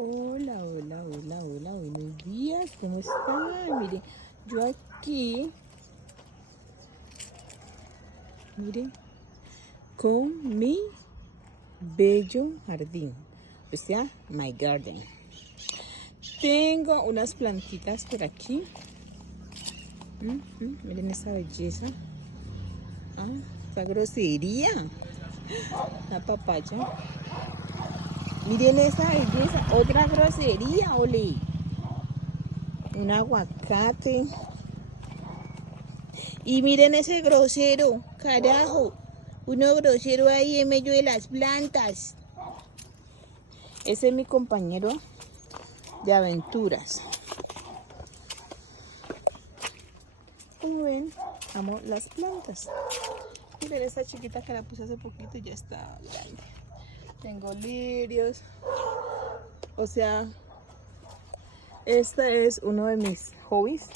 Hola, hola, hola, hola, buenos días, ¿cómo están? Miren, yo aquí, miren, con mi bello jardín, o sea, my garden. Tengo unas plantitas por aquí. Miren esa belleza. Esta grosería. La papaya. Miren esa belleza, otra grosería, ole. Un aguacate. Y miren ese grosero, carajo. Uno grosero ahí en medio de las plantas. Ese es mi compañero de aventuras. Como ven, amo las plantas. Miren esta chiquita que la puse hace poquito y ya está grande. Tengo lirios. O sea, este es uno de mis hobbies